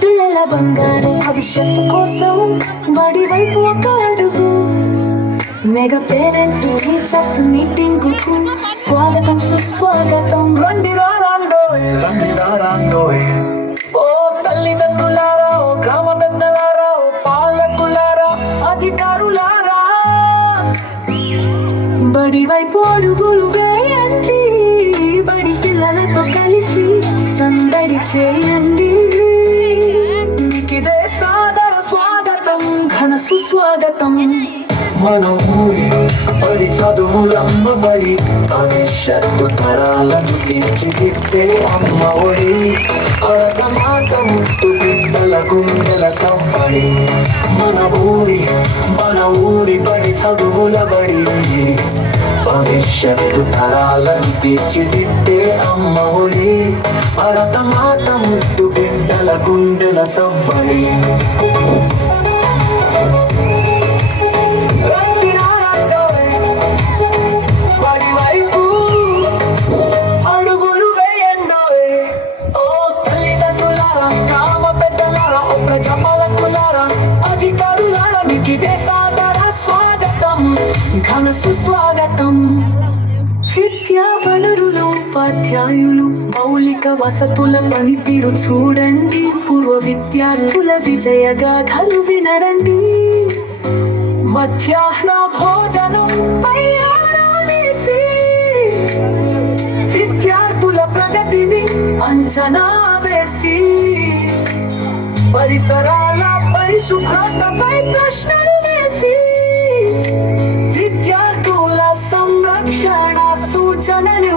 పిల్లల బంగారు భవిష్యత్తు కోసం బడి వైపు ఒక అడుగు. మెగా పేరెంట్స్ టీచర్స్ మీటింగ్ కు స్వాగతం సుస్వాగతం. రండిరాండోయ్ ఓ తల్లిదండ్రులారా, ఓ గ్రామ పెద్దలారా, ఓ పాలకులారా, అధికారులారా, బడి వైపు అడుగులు వేయండి. బడి పిల్లలతో కలిసి సందడి చేయండి. మీకిదే సాదర స్వాగతం, ఘన సుస్వాగతం. మన ఊరి బడి చదువులమ్మ బడి, భవిష్యత్తు తరాలను తీర్చిదిద్దే అమ్మ ఒడి. మాట ముట్టు బిడ్డల గుండెల సవ్వడి. మన ఊరి బడి చదువుల బడి, భవిష్యత్తు తరాలను తీర్చిదిద్దే అమ్మ ఒడి. మాట ముట్టు బిడ్డల గుండెల సవ్వడి. అధికారులారా, మీకిదే సాదర స్వాగతం, ఘన సుస్వాగతం. విద్యా వనరులు, ఉపాధ్యాయులు, మౌలిక వసతుల పనితీరు చూడండి. పూర్వ విద్యార్థుల విజయ గాథలు వినరండి. మధ్యాహ్న భోజనం తయారనేసి విద్యార్థుల ప్రగతిని అంచనా వేసి, పరిసరాల పరిశుభ్రతపై ప్రశ్నలు వేసి, విద్యార్థుల సంరక్షణ సూచనలు